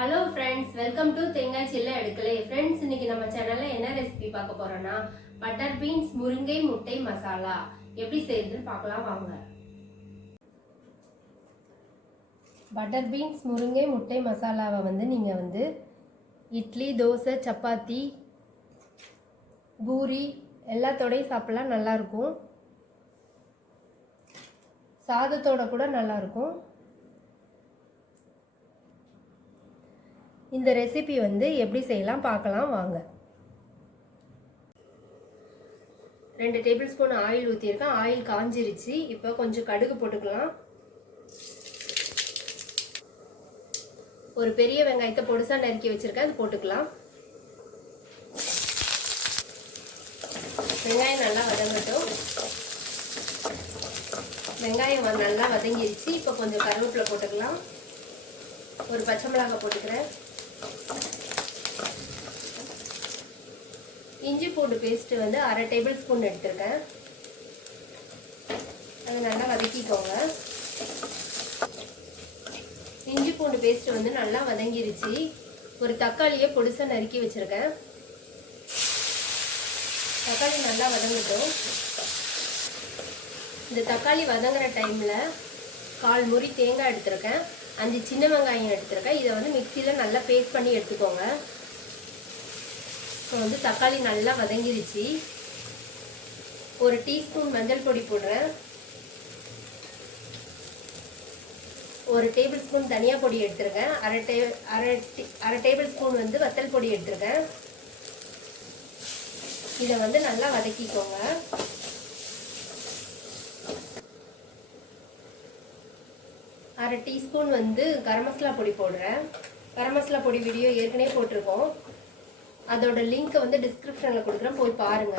Hello friends, welcome to Thengai chillu adukkalai. Friends, இன்னைக்கு நம்ம சேனல்ல என்ன ரெசிபி பார்க்க போறோம்னா பட்டர் பீன்ஸ் முருங்கை முட்டை மசாலா எப்படி செய்யறதுன்னு பார்க்கலாம் வாங்க. பட்டர் பீன்ஸ் முருங்கை முட்டை மசாலாவை நீங்க இட்லி, தோசை, சப்பாத்தி, பூரி எல்லாத்தோடயும் சாப்பிடலாம், நல்லா இருக்கும். சாதத்தோட கூட நல்லா இருக்கும். இந்த ரெசிபி எப்படி செய்யலாம் பார்க்கலாம் வாங்க. 2 டேபிள் ஸ்பூன் ஆயில் ஊற்றிருக்கேன். ஆயில் காஞ்சிருச்சு. இப்போ கொஞ்சம் கடுகு போட்டுக்கலாம். ஒரு பெரிய வெங்காயத்தை பொடிசா நறுக்கி வச்சிருக்கேன், அது போட்டுக்கலாம். வெங்காயம் நல்லா வதங்கட்டும். வெங்காயம் நல்லா வதங்கிருச்சு. இப்போ கொஞ்சம் கருவேப்பிலை போட்டுக்கலாம். ஒரு பச்சை மிளகாய் போட்டுக்கிறேன். இஞ்சி பூண்டு பேஸ்ட் 1/2 டேபிள் ஸ்பூன் எடுத்துருக்கேன். அதை நல்லா வதக்கிக்கோங்க. இஞ்சி பூண்டு பேஸ்ட் நல்லா வதங்கிருச்சு. ஒரு தக்காளியை பொடிசா நறுக்கி வச்சிருக்கேன். தக்காளி நல்லா வதங்கட்டும். இந்த தக்காளி வதங்குற டைம்ல 1/4 மூடி தேங்காய் எடுத்திருக்கேன். 5 சின்ன வெங்காயம் எடுத்திருக்கேன். இதை மிக்சியில் நல்லா பேஸ்ட் பண்ணி எடுத்துக்கோங்க. இப்போ தக்காளி நல்லா வதங்கிருச்சு. ஒரு டீஸ்பூன் மஞ்சள் பொடி போடுறேன். ஒரு டேபிள் ஸ்பூன் தனியா பொடி எடுத்திருக்கேன். அரை டேபிள் ஸ்பூன் வத்தல் பொடி எடுத்திருக்கேன். இதை நல்லா வதக்கிக்கோங்க. அரை டீஸ்பூன் கரம் மசாலா பொடி போடுறேன். கரம் மசாலா பொடி வீடியோ ஏற்கனவே போட்டிருக்கோம். அதோட லிங்க் டிஸ்கிரிப்ஷன்ல கொடுக்குறேன், போய் பாருங்க.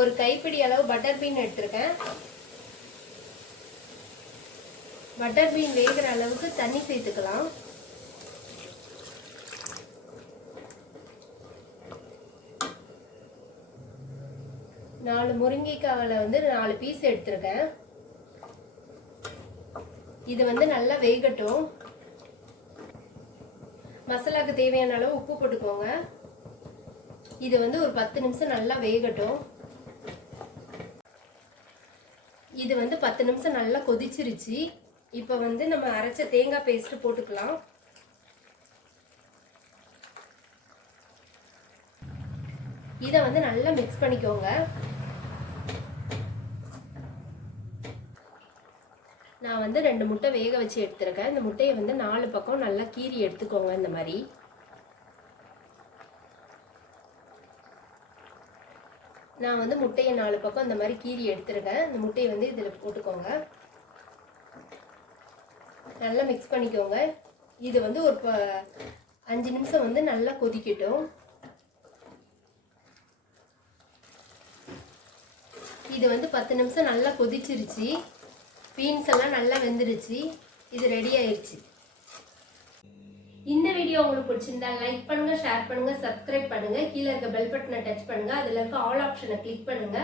ஒரு கைப்பிடி அளவு பட்டர் பீன் எடுத்திருக்கேன். பட்டர் பீன் வேகிற அளவுக்கு தண்ணி சேர்த்துக்கலாம். நாலு முருங்கைக்காயில 4 பீஸ் எடுத்திருக்கேன். இது நல்லா வேகட்டும். மசாலாக்கு தேவையான அளவு உப்பு போட்டுக்கோங்க. இது ஒரு 10 நிமிஷம் நல்லா வேகட்டும். இது 10 நிமிஷம் நல்லா கொதிச்சிருச்சு. இப்போ நம்ம அரைச்ச தேங்காய் பேஸ்ட் போட்டுக்கலாம். இதை நல்லா மிக்ஸ் பண்ணிக்கோங்க. நான் 2 முட்டை வேக வச்சு எடுத்துருக்கேன். இந்த முட்டையை 4 பக்கம் நல்லா கீறி எடுத்துக்கோங்க. இந்த மாதிரி நான் முட்டையை 4 பக்கம் இந்த மாதிரி கீறி எடுத்துருக்கேன். இந்த முட்டையை இதில் போட்டுக்கோங்க. நல்லா மிக்ஸ் பண்ணிக்கோங்க. இது ஒரு 5 நிமிஷம் நல்லா கொதிக்கட்டும். இது 10 நிமிஷம் நல்லா கொதிச்சிருச்சு. பீன்ஸ் எல்லாம் நல்லா வெந்துருச்சு. இது ரெடி ஆயிடுச்சு. இந்த வீடியோ உங்களுக்கு பிடிச்சிருந்தா லைக் பண்ணுங்க, ஷேர் பண்ணுங்க, சப்ஸ்கிரைப் பண்ணுங்க. கீழே இருக்க பெல் பட்டனை டச் பண்ணுங்க. அதுல இருக்க ஆல் ஆப்ஷனை கிளிக் பண்ணுங்க.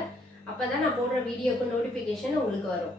அப்பதான் நான் போடுற வீடியோக்கு நோட்டிபிகேஷன் உங்களுக்கு வரும்.